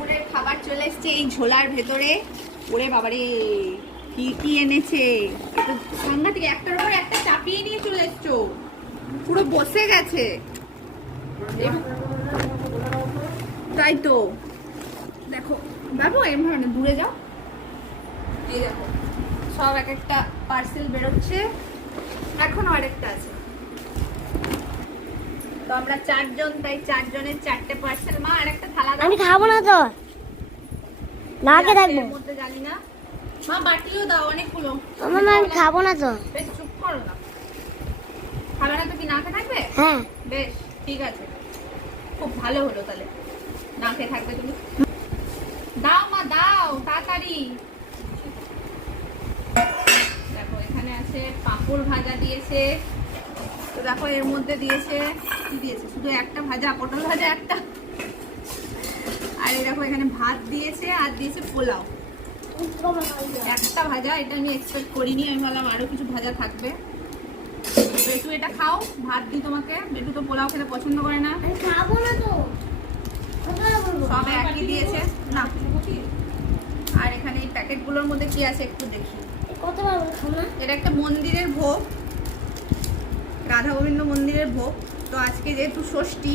দুপুরের খাবার চলে এসছে এই ঝোলার ভেতরে। ওরে বাবারে, কি কি এনেছে? সাংঘাতিক, একটার উপর একটা চাপিয়ে নিয়ে চলে এসছো। পুরো বসে গেছে। তাই তো। দেখো, বাবু এমন না, দূরে যাও। দেখো, সব এক একটা পার্সেল বেরোচ্ছে। এখনও আরেকটা আছে। তো আমরা চারজন, তাই চারজনের চারটে পার্সেল মা আর একটা থালা দাও আমি খাব না তো। না কে থাকব। মা বাটিও দাও অনেকগুলো আমার মা আমি খাব না তো। বেশ চুপ করো না। খাবে না তো কি না খেয়ে থাকবে? হ্যাঁ। বেশ ঠিক আছে। খুব ভালো হলো তাহলে। না খেয়ে থাকবে তুমি। দাও মা দাও তাড়াতাড়ি। দেখো এখানে আছে পাঁপড় ভাজা দিয়েছে। তো দেখো এর মধ্যে দিয়েছে কি দিয়েছে? শুধু একটা ভাজা পটল ভাজা একটা। আর দেখো এখানে ভাত দিয়েছে আর দিয়েছে পোলাও। একটা ভাজা এটা আমি এক্সপেক্ট করিনি আমি ভাবলাম আরও কিছু ভাজা থাকবে। বেটু এটা খাও ভাত দিই তোমাকে। বেটু তো পোলাও খেতে পছন্দ করে না। খাব না তো। সব একই দিয়েছে। না। আর এখানে এই প্যাকেটগুলোর মধ্যে কি আছে একটু দেখি। এটা একটা মন্দিরের ভোগ। রাধা গোবিন্দ মন্দিরের ভোগ। তো আজকে যেহেতু ষষ্ঠী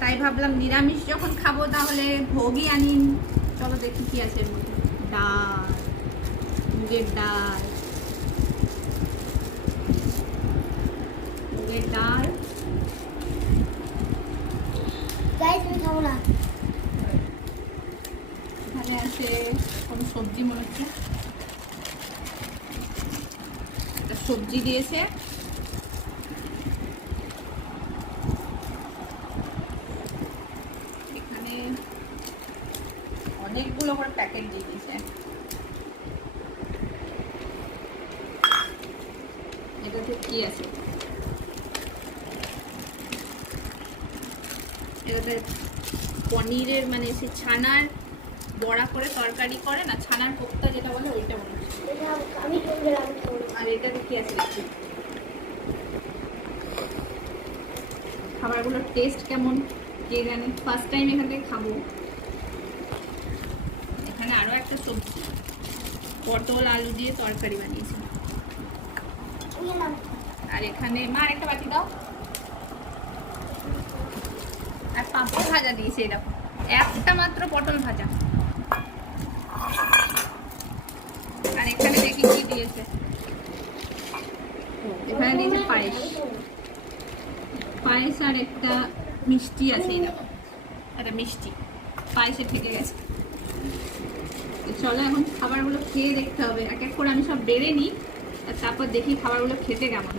তাই ভাবলাম নিরামিষ যখন খাব তাহলে ভোগই আনি চলো দেখি কি আছে ডাল মুগের ডাল মুগের ডাল। এখানে আছে কোনো সবজি মনে হচ্ছে। সবজি দিয়েছে এখানে অনেকগুলো করে প্যাকেট দিয়ে দিয়েছে। এটাতে কি আছে? এটাতে পনিরের মানে সে ছানার বড়া করে তরকারি করে না ছানার কোপ্তা যেটা বলে ওইটা না আর এটাতে কি আছে দেখছি? খাবারগুলোর টেস্ট কেমন কে জানে? ফার্স্ট টাইম এখান থেকে খাব। এখানে আরও একটা সবজি। পটল, আলু দিয়ে তরকারি বানিয়েছে। আর এখানে মা একটা বাটি দাও। আর পাঁপড় ভাজা দিয়েছে দেখো। একটা মাত্র পটল ভাজা। আর এখানে দেখি কি দিয়েছে। এখানে দিয়েছে পায়েস। পায়েস আর একটা মিষ্টি আছে দেখো। একটা মিষ্টি। পায়েসে থেকে গেছে। চলো এখন খাবারগুলো খেয়ে দেখতে হবে। এক এক করে আমি সব বেড়ে নিই, আর তারপর দেখি খাবারগুলো খেতে কেমন।